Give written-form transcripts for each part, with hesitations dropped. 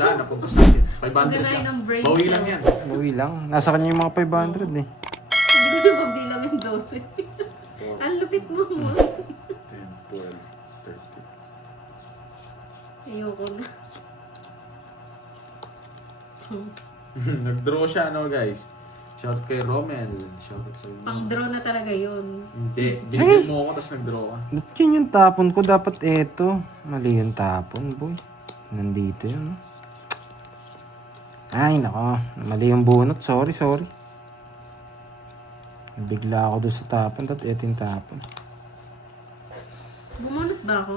Saan? Napunta sa akin. 500 Paganahin lang. ng brain Bawi lang yan. cells. Uwi lang. Nasa kanya yung mga 500 eh. Hindi ko na mabilang yung 12. Ang lupit mo mo. 10, 12, 13. Ayoko na. Nag-draw siya, ano guys? Shout kay Romel. Shout out sa inyo. Pang-draw na talaga yun. Hindi. Binigyan mo ako, tapos nag-draw ka. Ba't yun yung tapon ko? Dapat eto. Mali yung tapon, boy. Nandito yun. Ay, nako. Mali yung bunot. Sorry. Bigla ako doon sa tapon. Tat eto yung tapon. Bumunot ba ako?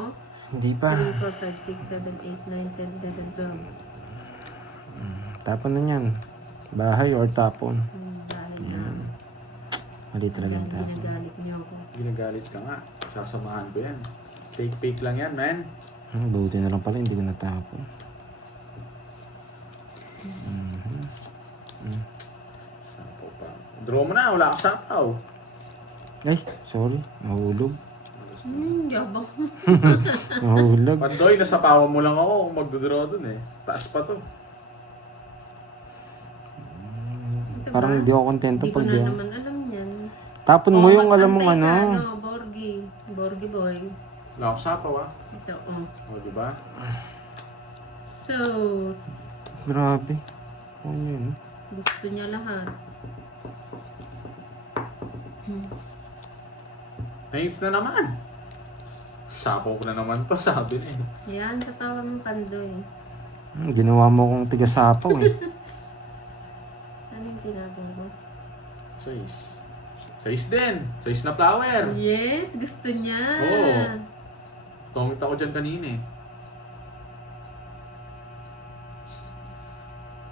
Hindi pa. 3, 4, 5, 6, 7, 8, 9, 10, 11, 12. Tapon na yan. Bahay or tapon. Dahil Yan. Mali talaga yung tapon. ginagalit niyo ako. Ginagalit ka nga. Sasamahan ko yan. Fake lang yan, man. Buti na lang pala. Hindi ko natapon. Sapaw pa. Draw mo na, wala ka sapaw. Ay, sorry. Nahulog. Yabang. Nahulog. Pandoy, nasapawan mo lang ako kung magdodraw dun eh. Taas pa to. Parang hindi ako kontento Hindi ko pag na yan. naman alam yan. Tapon mo yung alam mong magpantay ano. ka, Borgie. Borgie boy. Wala akong sapaw ah. Ito, O, diba? So, Grabe. Ano yun? gusto niya lahat. Nains na naman. Sapaw ko na naman to, sabi na eh. Yan, sa tawa ng pandoy. Ginawa mo kong tiga-sapaw eh. Ano yung tinapon ko? Sais. Sais din. Sais na flower. Yes, gusto niya. Oo. Tongit ako dyan kanina eh.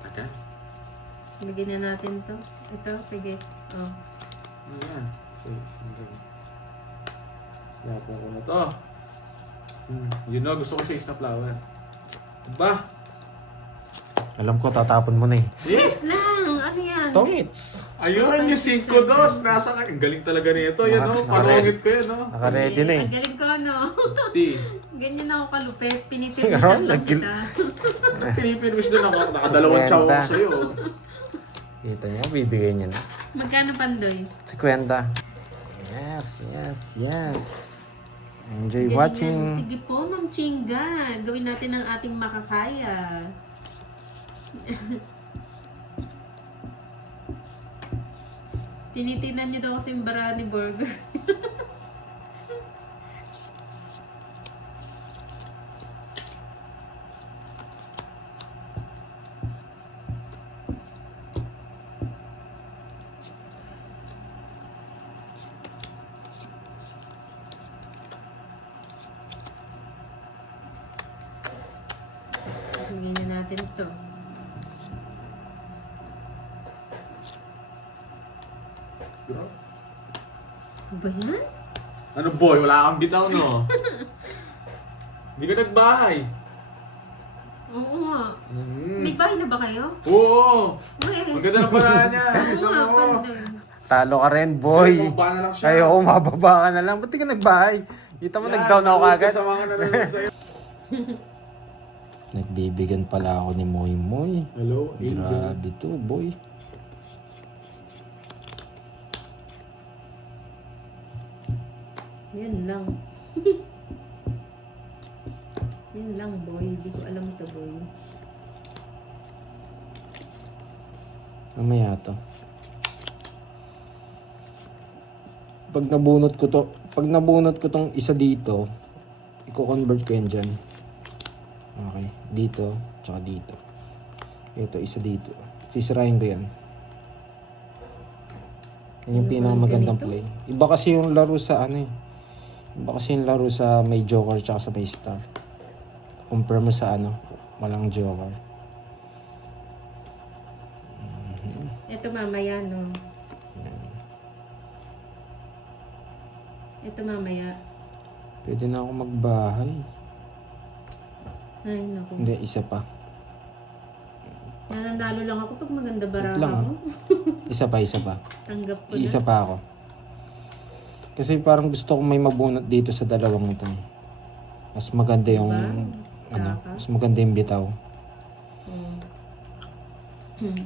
Taka. Lagyan na natin to. Ito, sige. Oh. Ayan. Sais. Yapon ko na to. Yun na, gusto ko sais na flower. Ba? Alam ko, tatapon mo na eh. Eh! Lang, ano yan? Tongits! Ayun, yung 5-2. Nasa ka. Ang galing talaga nito. Yan o, panungit ko yan o. Naka-ready na eh. Ang galing ko, ano? Ti. Ganyan ako kalupit. Pinipinisan Meron, lang nagil- kita. Pinipinwish din ako. Nakadalawang chow ako sa'yo. Kita niya, bibigay niya na. Magkano pandoy? 50. Yes. Enjoy Galing watching. yan. Sige po, Ma'am Chinga. Gawin natin ang ating makakaya. Tinitinan niyo daw kasi yung bara ni Burger. Hingin na natin ito. Ba yan? Ano boy, wala kang bitaw no? Hindi ka nagbahay. Oo nga. Mm. May bahay na ba kayo? Oo! Uy. Maganda ng paraan niya. Oo Tignan nga, mo. pandoy. Talo ka rin, boy. Bumaba na lang siya. Ayoko, mababa ka na lang. Ba't di ka nagbahay? Kita mo, nag-down ako agad. Kasama ka na lang sa'yo. Nagbibigan pala ako ni Moy Moy. Hello, Grabe to, boy. Yan lang. Yan lang, boy. Hindi ko alam ito, boy. Mamaya to. Pag nabunot ko tong isa dito, i-convert ko yan dyan. Okay, dito, tsaka dito. Ito, isa dito. Sisirahin ko yan. Yan yung Ano pinakamagandang ganito? play. Iba kasi yung laro sa ano eh. Iba kasi yung laro sa may joker tsaka sa may star. Compare mo sa ano, walang joker. Ito mamaya, no? Ito mamaya. Pwede na ako magbahay. Ay, naku. Hindi, isa pa. Nananalo lang ako pag maganda baraha Wait lang, mo. Isa pa. Tanggap ko Isa na. pa ako. Kasi parang gusto ko may mabunot dito sa dalawang ito eh. Mas maganda yung Diba? ano, Tama. mas maganda yung bitaw. Hmm.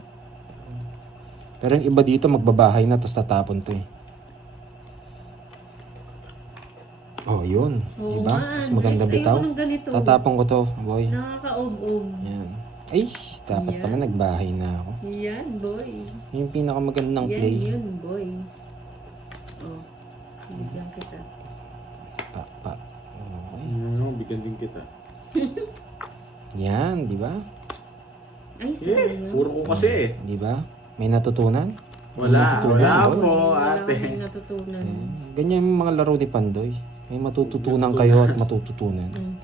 Pero yung iba dito magbabahay na tapos tatapon to eh. Oh, yun. Oo Diba? nga, Mas maganda Andres, bitaw. ayoko ng ganito. Tatapon ko to, boy. Nakakaob-ob. Yan. Ay, dapat Yan. pala nagbahay na ako. Yan, boy. Yung pinakamagandang Yan, play. yun, boy. Oh, bigyan kita. Pa. Okay. No, bigyan din kita. Yan, di ba? Ay, sana Eh, yun. puro ko kasi eh. Di ba? May natutunan? Wala Boy. po, Wala ate. kaming natutunan. Ganyan yung mga laro ni Pandoy. May matututunan kayo at matututunan. Mm.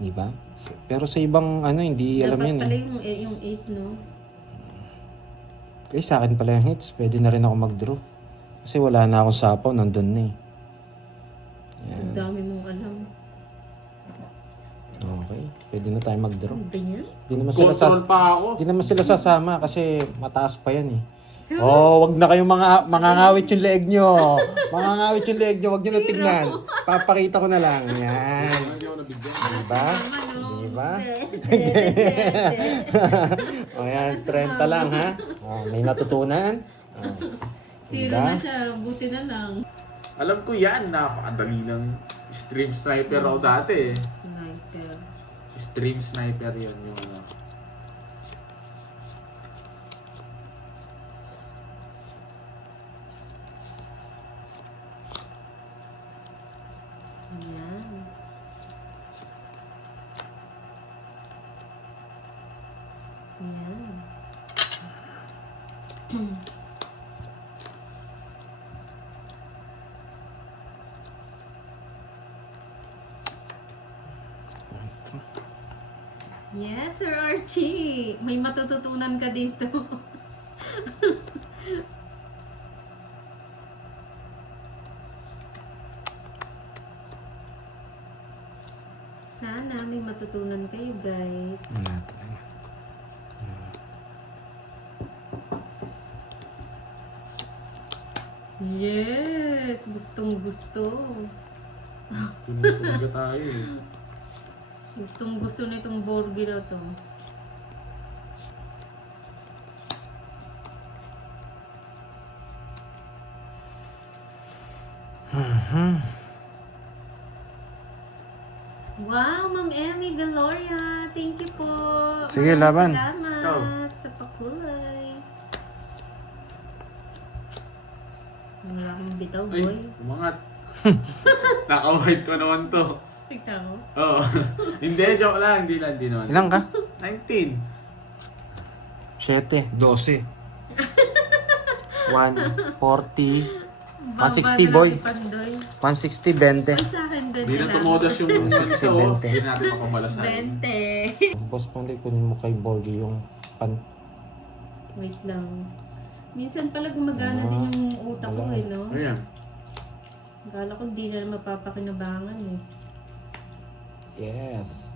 Di ba? Pero sa ibang ano, hindi alam Dapat yan pala eh. yung 8, no? Eh, sa akin pala yung hits. Pwede na rin ako mag-draw. Kasi wala na akong sapaw, nandun na eh. Ang dami mong alam. Okay. Pwede na tayo mag-draw. Ano ba yan? Di naman sila Control pa ako. Di naman sila sasama kasi mataas pa yan eh. So, Oh, wag na kayong mangangawit yung leeg nyo. Mangangawit yung leeg nyo, wag nyo na tignan. Papakita ko na lang. Yan. Hindi ako nabigyan. Diba? ano? Diba? Dede. O yan, 30 lang ha. Oh, may natutunan. Oh. Zero Diba? na siya. Buti na lang. Alam ko yan, napakadali ng stream sniper ako dati eh. Sniper. Stream sniper yun yung ano. Yan. Yan. Yes, Sir Archie. May matututunan ka dito. Sana may matutunan kayo, guys. Wala talaga. Yes! Gustong gusto. Tumutunaga tayo eh. Gustong gusto nitong Borgi na to. Wow, Ma'am Emmy Galoria. Thank you po. Sige, Maraming laban. Salamat sa pakulay. Wala akong bitaw, Ay, boy. umangat. Naka-white ko naman to. Tignan mo. Oo. Hindi, joke lang. Hindi naman. Ilang ka? 19. 7, 12. 140, Baba 160, na boy. si Pandoy. 160, 20. Ay, sa akin, 20 Hindi na lang. tumodas yung 60, isa. 20. Hindi natin mapamalasan. 20. Boss Pandoy, kunin mo kay Borgie yung pan... Wait lang. Minsan pala gumagana din yung utak ko eh, no? Ayan. Akala ko hindi na mapapakinabangan eh. Yes.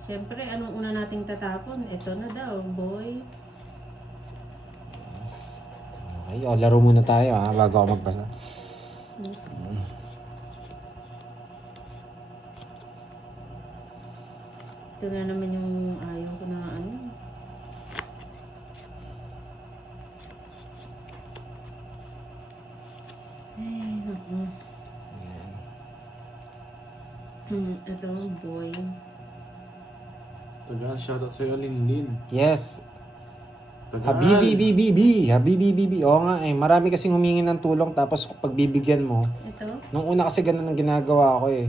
Siyempre, anong una nating tatapon? Ito na daw, boy. Okay, o, laro muna tayo ha, bago ako magbasa. Yes. Ito na naman yung ayaw ko na ano. Ay, naku. Yan. Ito, boy. Tagal, shoutout sa'yo, Linlin. Yes. Tagal. Habibi. Oo nga eh, marami kasing humingi ng tulong tapos pagbibigyan mo. Ito? Nung una kasi ganun ang ginagawa ko eh.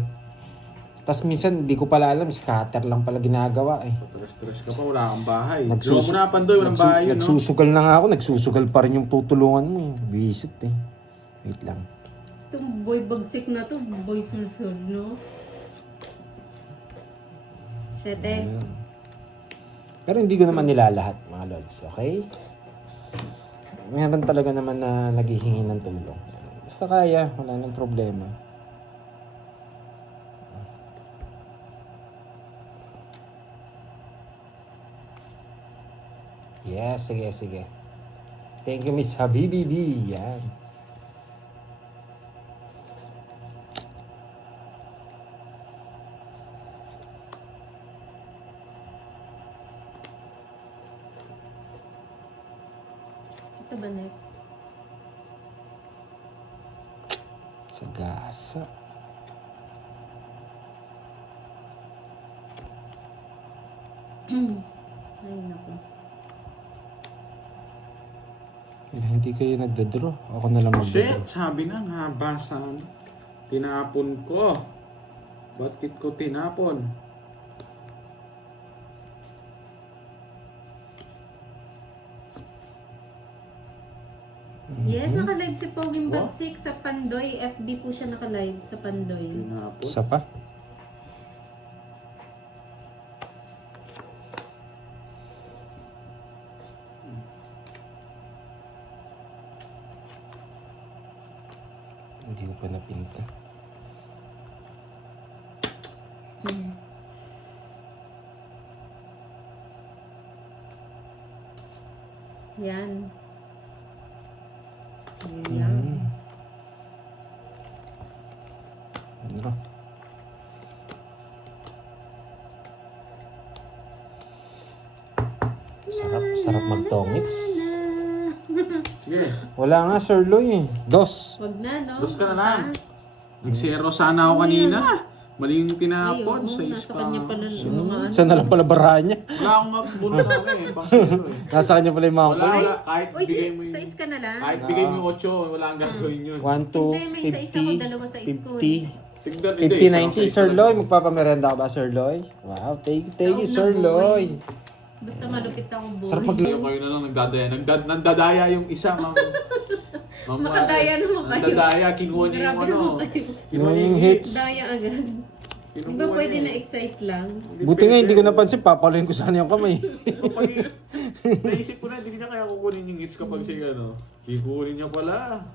Tapos minsan di ko pala alam, scatter lang pala ginagawa eh. Stress ka pa, wala kang bahay. Nagsus- Draw mo na, Pandoy, walang bahay yun, no? Nagsusugal na nga ako, nagsusugal pa rin yung tutulungan mo eh. Visit eh. Wait lang. Itong boy bagsik na to, boy sulsol, no? Sete. Ayan. Pero hindi ko naman nilalahat mga lods, okay? Meron talaga naman na naghihingi ng tulong. Basta kaya, wala nang problema. Yes, sige. Thank you, Miss Habibi B. Yan. Ito ba next? Sagasa. Ay, naku. Hindi kayo nagdodraw. Ako na lang magdodraw. Shit, sabi na nga, basa. Tinapon ko. Bakit ko tinapon? Yes, naka-live si Poging What? Bagsik sa Pandoy. FB po siya naka-live sa Pandoy. Tinapon. Isa pa? Hindi ko pa napinta. Hmm. Yan. Yan. Ano? Sarap magtongits. Sige, Wala nga, Sir Loy. Dos. Wag na, no? dos ka na lang. Nag-zero sana ako kanina. Mali yung Ay, tinapon. oo, Sa nasa kanya pala yung mga ano. Saan na lang pala barahan niya? Wala akong mabunod na eh. Pang zero eh. Nasa kanya pala yung mga Wala, coin. wala. Kahit Uy, bigay mo sa yung... is ka na lang. Kahit bigay mo yung 8, wala kang gagawin yun. 1, 2, Hindi, may isa-isa ko, dalawa sa school. 50, Tignan, 50, 90. Sir Loy, magpapamerenda ka ba, Sir Loy? Wow, thank you, Taog na Sir boy. Loy. Basta malupit ako, boy. Sarap mag- Kayo na lang nagdadaya. Nandadaya yung isa, ma'am. Nakadaya naman kayo. Nandadaya, kinuha niya yung Grabe ano. naman kayo. Kinuha niya Yung yung hits. Daya agad. Di Kinuha ba pwede niya. na-excite lang? Buti nga, hindi ko napansin. Papaloyin ko sana yung kamay. Kapag naisip ko na, hindi niya kaya kukunin yung hits kapag siya ano. Kukunin niya pala.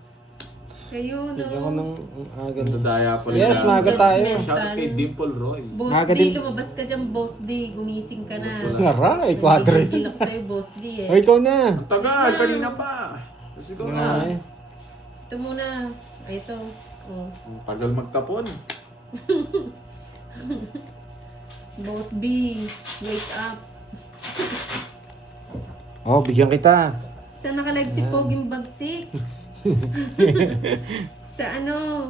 Kayo, no? Hindi ako ng aga na. Nandadaya pala. Yes, siya. maaga tayo. Shoutout kay Dimple Roy. Boss Maaga D, din. lumabas ka dyan, Boss D. Gumising ka na. Aray, kwadre. Nagigigil ako sa'yo, Boss D eh. O, ikaw na. Ang tagal, kanina pa. Tapos ikaw na. Ay, Ito muna. Ay, ito. Oh. Ang tagal magtapon. Boss B, wake up. Oh, bigyan kita. Sa naka-live si Poging Bagsik? Sa ano?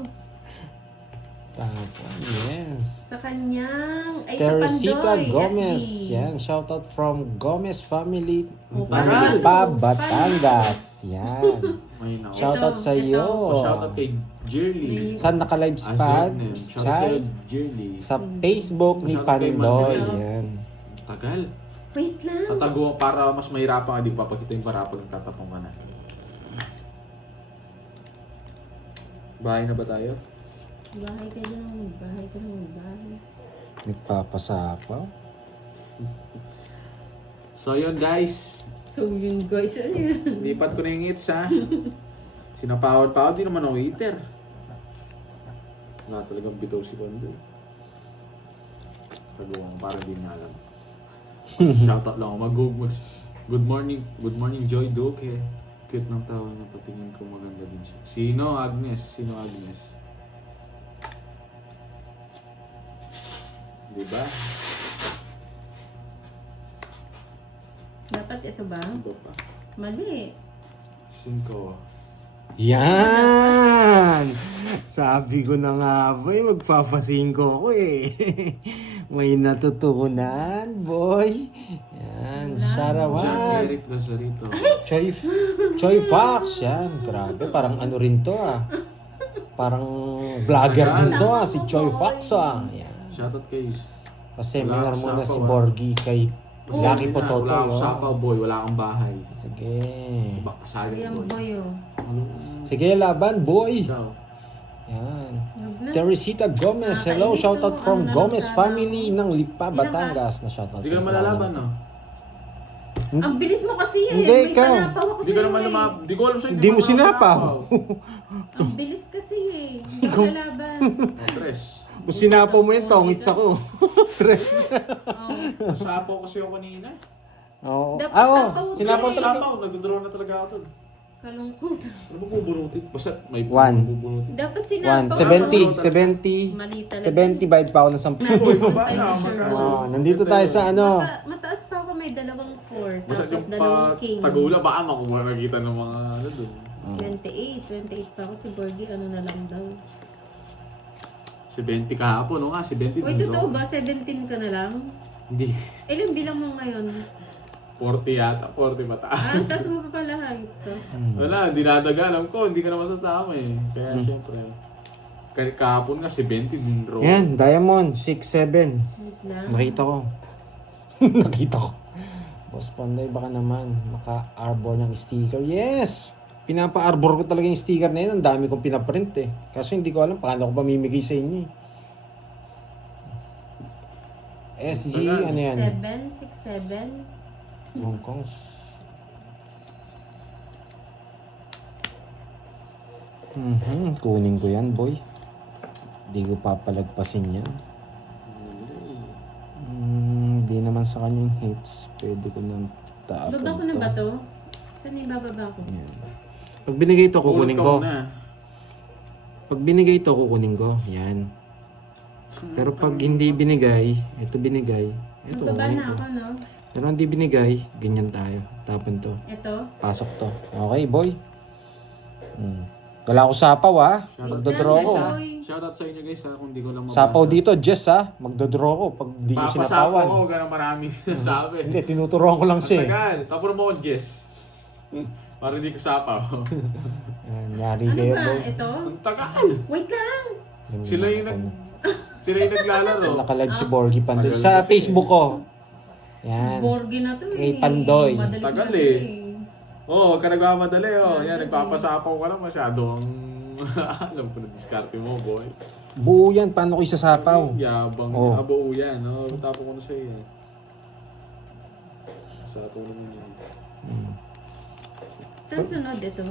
Tapos, yes. Sa kanyang... Ay, Teresita sa Pandoy. Gomez. FB. Yan, shoutout from Gomez family. Oh, tagal. Pa, Batangas. Yan. May nako. Shoutout Ito, sa iyo. ito. Shoutout kay Jerly. May- Saan naka-live Ah, spot? surname. Shoutout Chay. sa Jerly. Sa Facebook ni Shoutout kay Pandoy. Manila. Yan. Tagal. Wait lang. Tatago para mas mahirapan ka, di ba? Pag ito yung para pag nagtatapong ka na. Bahay na ba tayo? Bahay ka lang. Bahay ka lang. Bahay. Nagpapasapaw. So yun guys, So yun guys, ano yan? lipat ko na yung hits ha. Sinapawad-pawad, di naman ako eater. Wala talagang bitaw si Kondo. Taguan, parang di niya alam. Shoutout lang ako. Good morning Joy Duque. Cute ng tao niya, patingin ko maganda din siya. Sino Agnes? Sino Agnes? Diba? Dapat ito ba? Ano pa? Mali. 5. Yan! Sabi ko na nga ba magpapasingko ko eh. May natutunan, boy. Yan, John Sarawat. Eric Lazarito. Choi Fox, yan. Grabe, parang ano rin to ah. Parang vlogger din to ah, si Choi Fox ah. Yan. Shoutout kay... Kasi may Wala akong muna si sapaw, ah. Borgie kay Lucky Pototo. Wala akong oh. sapaw, boy. Wala kang bahay. Sige. Sayang, Ayan boy. boy oh. Sige, laban, boy. Ikaw. Yan. Huwag na. Teresita Gomez, hello, Nakakainis, shoutout oh. from Ano na lang Gomez sana family ako. ng Lipa, Ilan Batangas na shoutout. Hindi ka naman lalaban, no? Ang bilis mo kasi eh. Hindi, May ikaw. panapaw ako Hindi ka sa'yo naman eh. Hindi ko alam sa'yo. Hindi mo sinapaw. Ang bilis kasi eh. Hindi ako lalaban. Tres. Kung sinapaw mo yun, tongits ako. Tres. Oh. Sapaw kasi ako kanina. Oo. Dapat Ah, sapaw oh, sinapaw din. talaga. Sapaw. Nagdodraw na talaga ako dun. Kalungkot. Ano ba bubunutin? Basta may One. bubunutin. Dapat 1, sinapaw. 70, Mali talaga. 70 bayad pa ako ng 10. Uy, baba Tayo na. sa magkano? Sherwood. Oh, nandito tayo sa ano. Mataas pa ako, may 2 floor. 24. Basta Tapos yung dalawang king. Tagula, baka makuha nakita ng mga ano dun. 28 pa ako si Borgie, ano na lang daw. Si 20 kahapon, o nga, si 20 Uy, dun totoo daw. ba? 17 ka na lang? Hindi. Ilang bilang mo ngayon? 40 yata, 40 mataas. Tapos mo pa pala height ko. Wala, dinadaga, alam ko, hindi ka na masasama eh. Kaya syempre, kahapon nga si 20 din raw. Yan, Diamond, 6'7". Wait lang. Nakita ko. Nakita ko. Boss Panday, baka naman maka-arbor ng sticker. Yes! Pinapa-arbor ko talaga yung sticker na yun. Ang dami kong pinaprint eh. Kaso hindi ko alam paano ko pamimigay sa inyo eh. SG, ano yan? 7, 6, 7. Hong Kong. Kunin ko yan, boy. Hindi ko papalagpasin yan. Hindi naman sa kanyang hits. Pwede ko nang taapon Baba ko na ba to? Saan ibababa ko? Yan. Pag binigay ito, kukunin Ulit ko. ka na. Pag binigay ito, kukunin ko. Yan. Pero pag hindi binigay, ito binigay. Ito, Magbaba kukunin na ko. ako, no? Pero hindi binigay, ganyan tayo. Tapon to. Ito. Pasok to. Okay, boy. Wala ako sapaw, ha? Magdodraw ko. Boy. Shoutout sa inyo guys ha, kung di ko lang mabasa. Sapaw dito, Jess, ha? Magdodraw ko pag di ko Papasapaw sinapawan. ko, ganang maraming sabi. Hindi, tinuturuan ko lang Ang siya. eh. tagal, tapos mo akong Jess. Para hindi ko sapaw. Yan, yari Ano kayo, ba? boy. Ito? Ang tagal! Wait lang! Yan, Sila yung Sila yung naglalaro. Nakalive si Borgie Pandoy. Tagal Sa kasi. Facebook ko. Yan. Borgie na to eh. Kay Pandoy. Madali Tagal na to eh. Oo, huwag ka nagmamadali oh. Yan, Madali. nagpapasapaw ka lang masyadong alam ko na diskarte mo, boy. Buo yan, paano ko isasapaw? Yabang, Oh. abo yan. No? Tapo ko na sa'yo eh. Sa tulong mo yan. Saan sunod ito?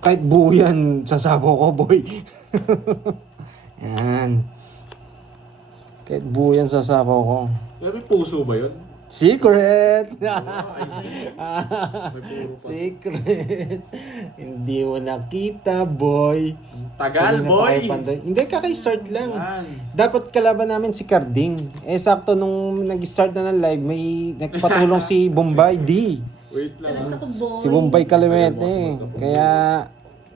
Kahit buo yan, sasabaw ko, boy. Yan. Kahit buo yan, sasabaw ko. May puso ba yun? Secret! May puro pa. Secret! Hindi mo nakita, boy. Tagal, Kanina pa boy! kay Pandoy. Hindi, kakay-start lang. Yan. Dapat kalaban namin si Carding. Sakto nung nag-start na ng live, may nagpatulong si Bombay D. Wait lang. Talas ako, boy. Si Bombay Caluete. Kaya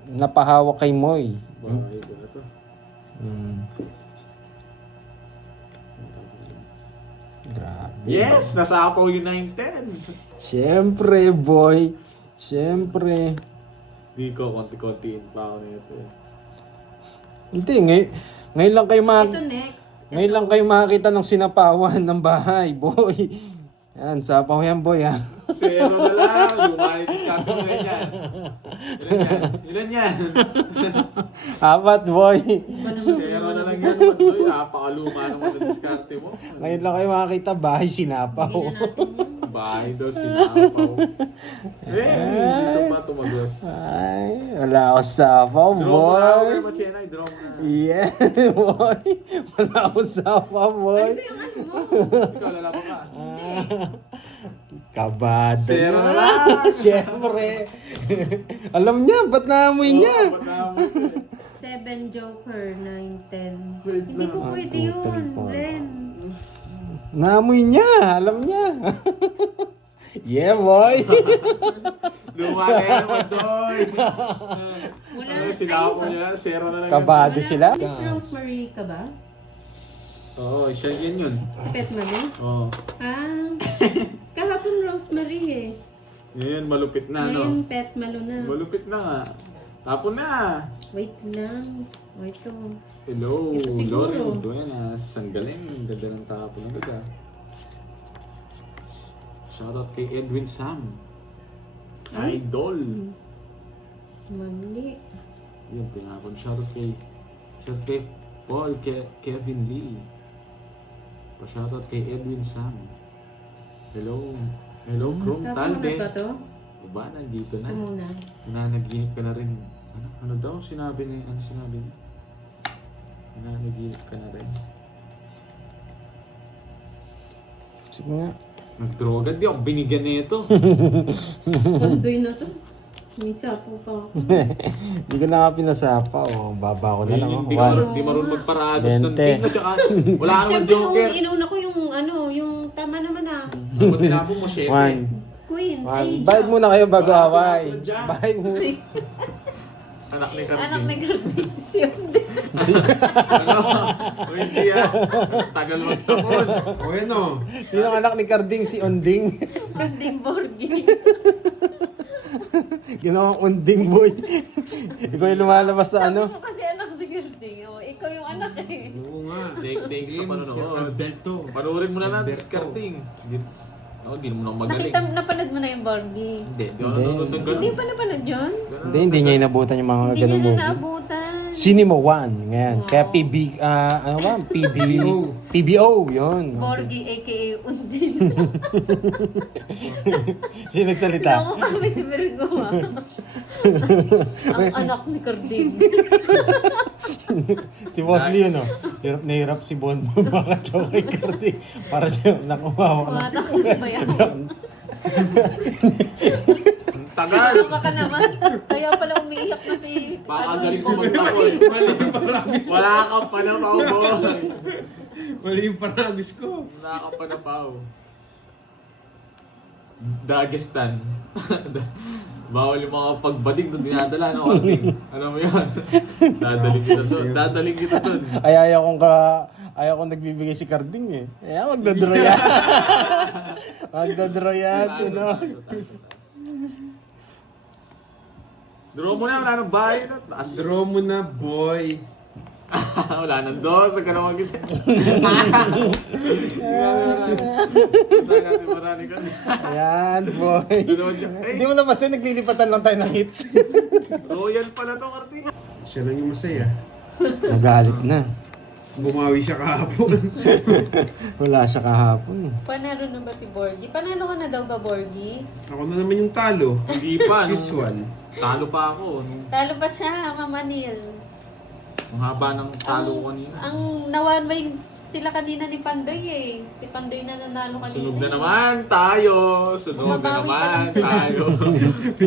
napahawak kay Moy. Bahay ko na to. Grabe. Yes! Nasapaw yung 910. Siyempre, boy. Siyempre. Di ko, konti-kontiin pa ako nito. Hindi, ngayon lang kayo Ito next. ngayon lang kayo makakita ng sinapawan ng bahay, boy. Yan, sapaw yan, boy, ha. Zero na lang. Lumay discount mo rin yan. Ilan yan? Apat, boy. Zero na lang yan. Pandoy. Napakaluma naman ang diskarte mo. Ngayon lang kayo makakita bahay, sinapaw. Hindi na natin yun. Bahay daw, sinapaw. Dito pa tumagos. Ay, wala ako sapaw, Draw mo na boy. ako kay Machenay. Draw mo na. Yeah, boy. Wala ako sapaw, boy. Ano yung ano mo? Ikaw, lalaban ka. Kabado Zero na. na lang. Siyempre. Alam niya, ba't naamoy niya? Oo, ba't naman eh? 7 Joker, 9, 10. Wait Hindi lang. po pwede 1, 2, yun, 3, 4. Glenn. Naamoy niya, alam niya. Yeah, boy. Luma na yan, Pandoy. Wala Ano, na. sinapaw niya. Zero na lang yan. Kabado sila. Miss Rosemary ka ba? Oo, siya yan yun. Si Pet Mali? Oo. Ah, kahapon Rosemary eh. Ngayon, malupit na, no? Ngayon Pet Malo na. Malupit na nga. Tapon na. Wait lang. O ito. Hello, Ito siguro. Lauren Buenas. Ang galing. Ang ganda ng tapon ng ganda. Shoutout kay Edwin Sam. Ay. Idol. Mali. Yun, pinakon. Shoutout kay Paul Kevin Lee. Pa-shoutout kay Edwin Sam. Hello. Hello, Chrome Tapos Talde. ba to? Diba, nandito na. Ito muna. Nananaginip ka na rin. Ano daw sinabi niya? Ano sinabi niya? Nananaginip ka na rin. Sige nga. Nagdroga. Di ako binigyan nito. Kondoy na to. May sapo pa ako. Hindi ko na nga pinasapa. O, baba ko na lang. Hindi One. marunong magparados ng 20. team. At saka, wala ka naman Siyempre, joker. inuna ko yung ano, yung tama naman ah. Dapat tinapon mo 7. One. Queen. Bayad muna kayo bago away. Bakit dyan? Bayad muna. Anak ni Carding. Anak ni Carding. Si Unding. Ano? O hindi ah. Tagal magtapon. O yan o. Sino ang anak ni Carding? Si Onding. Unding Borgi. Ginawang Onding boy. Ikaw yung lumalabas sa Sabi ano. mo kasi anak ni Carding. Oh, ikaw yung anak eh. Oo nga. Thanks sa panonood. Si Alberto. Panoorin mo na natin si Alberto. Carding. Hindi mo na magaling. Napanood mo na yung Borgi. Hindi ako Hindi. nanonood ng ganun. Hindi pa napanood yun? Hindi niya inabutan yung mga Hindi ganung niya na movie. naabutan. Cinema 1, ngayon. Wow. Kaya ano ba? PBO, yun. Borgi aka Unding. Sino nagsalita? Ikaw mo kami si Virgo ah. Ang anak ni Carding. Si Boss Lee yun, oh. Hirap na hirap si Bonbon makachoke kay Carding. Para siya nakumawa na. Anak ni Bayaw. Ang tagal. Ano ka naman? Kaya pala umiiyak na si... Pakagaling ko magtapon. Mali yung paragis. Wala kang panapaw, boy. Mali yung paragis ko. Wala kang panapaw. Dagestan. Bawal yung mga pagbating doon dinadala, no? Carding. Ano mo yan? Dadaling kita doon. Dadaling kita doon. Ay, ayaw kong nagbibigay si Carding eh. Ayaw, magdodro yan. Magdodro yan, sino? Draw mo na, wala nang bahay na. Taas Draw mo na, boy. wala nang dos, huwag ka na mag-isa. Marami ka. Ayan, boy. Hindi mo na masaya, naglilipatan lang tayo ng hits. Royal pala to, Carding. Siya lang yung masaya. Nagalit na. Bumawi siya kahapon. Wala siya kahapon eh. Panalo na ba si Borgi? Panalo ka na daw ba, Borgi? Ako na naman yung talo. Hindi pa. As usual. Talo pa ako. Talo pa siya, Mama Neil. Ang haba ng talo ko kanina. Ang nawanway sila kanina ni Pandoy eh. Si Pandoy na nanalo kanina. Sunog na eh. naman tayo. Sunog na Bumabawi pa naman lang sila. tayo.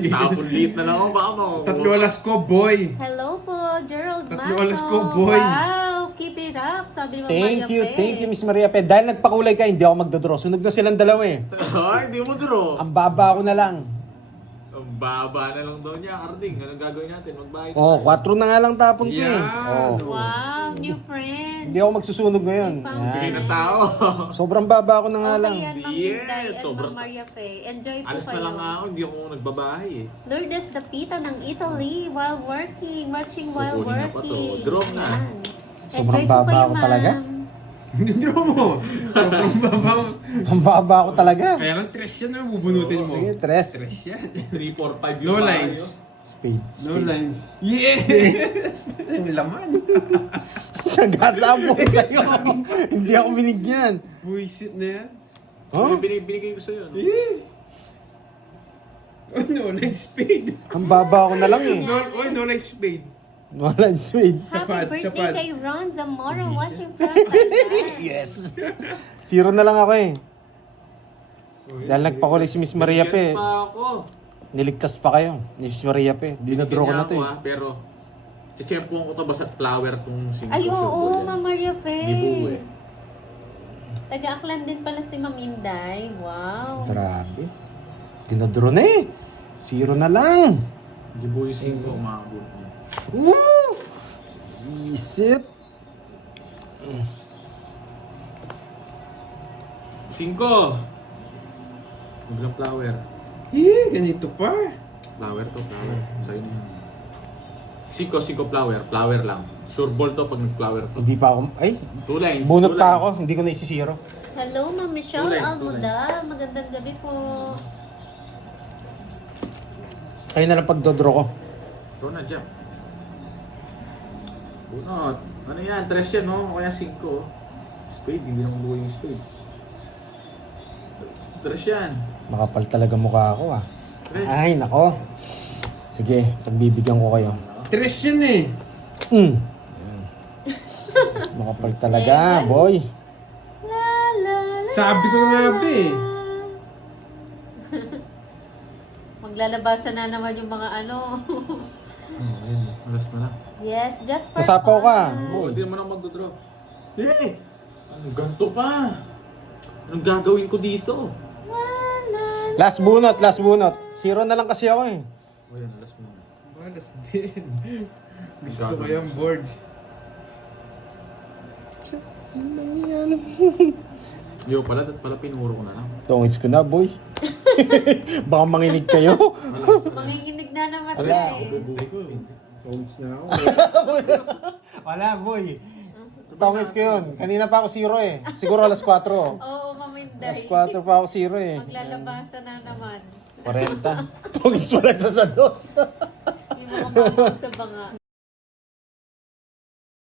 Tapon lit na lang ako. Baka Tatlo alas ko, boy. Hello po, Gerald Tatlo Maso. alas ko, boy. Wow, keep it up. Sabi mo, Thank you, Miss Maria Pe. Dahil nagpakulay ka, hindi ako magdodraw. Sunog na silang dalawa eh. Ay, hindi mo draw. Ang baba ko na lang. Ang baba na lang daw niya, Carding. Anong gagawin natin? Magbayad Oh, tayo. 4 na nga lang tapon ko eh. Yan. Oh. Wow, new friend. Hindi ako magsusunog ngayon. Bigay Yan. ng tao. Sobrang baba ko na nga lang. Okay, yan, Ma'am Yes, Inday and sobrang- Ma'am Maria Faye. Enjoy po Alis kayo. na lang nga ako. Hindi ako nagbabahay eh. Lourdes Dapita ng Italy while working, watching while Kukunin na pa to. working. Draw na. Ayan. Sobrang Enjoy po baba kayo, ako talaga. ma'am. Draw mo. Sobrang babaw. Ang baba ko talaga. Kaya lang tres yan na bubunutin mo. Sige, tres. Tres yan. 3, 4, 5 No lines. Spade. No lines. Yes! May laman. Nagasabo ko sa'yo. Hindi ako binigyan. Buisit na yan. Huh? Binigay ko sa'yo. No? Yeah. Oh, no like spade. Ang baba ko na lang eh. No like spade. Wala yung spade. Sapat, Happy birthday sapat. kay Ron Zamora watching from Thailand. Yes. 0 na lang ako eh. Dahil nagpakulay si Miss Maria Pe. Bigyan pa ako. Niligtas pa kayo. Ni Miss Maria Pe. Dinadraw ko na to eh. Pero, chechempuan ko to ba sa flower tong singko Ay, oo, symbol yan? Ma'am Maria Faye. Di buo eh. Taga-Aklan din pala si Ma'am Inday. Wow. Grabe. Dinadraw na eh. 0 na lang. Di buo yung singko, umabot niya. Woo! Isip. Singko! Huwag ng flower. Ganito pa. Flower to, flower. Sa'yo na yan. Singko flower. Flower lang. Sure ball to pag nag-flower to. Hindi pa ako. Ay, 2 lines. bunot 2 pa lines. ako. Hindi ko na isisiro. Hello, Ma'am Michelle Two lines, Almuda. Magandang gabi po. Kayo na lang pagdodraw ko. Ito na, Jack. Bunot. Ano yan? 3 yan, no? O kaya 5. Spade, hindi naman buo yung spade. 3 yan. Makapal talaga mukha ako ah. 3. Ay, nako. Sige, pagbibigyan ko kayo. Tres yan eh. Mm. Ayan. Makapal talaga, boy. La, la, la. Sabi ko nga ba eh. Maglalabasan na naman yung mga ano. Alas na lang. Yes, just for Masapaw ka. fun. Oo, hindi naman ako magdodraw. Ano, ganito pa? Anong gagawin ko dito? La, la, Last bunot, last bunot. 0 na lang kasi ako eh. O yan, alas mo. Malas din. Gusto ko yung board. Yo, pala pinuro ko na lang. Tongits ko na, boy. Baka manginig kayo. Manginginig na naman Wala. kasi. Bubuhay ko eh. Tones na ako. Wala, boy. Tongits ko yun. Kanina pa ako 0 eh. Siguro alas 4. Oo, maminday. Alas 4 pa ako 0 eh. Maglalabasan na naman. 40. Tongits wala sa dos. Yung mga mamang sa banga.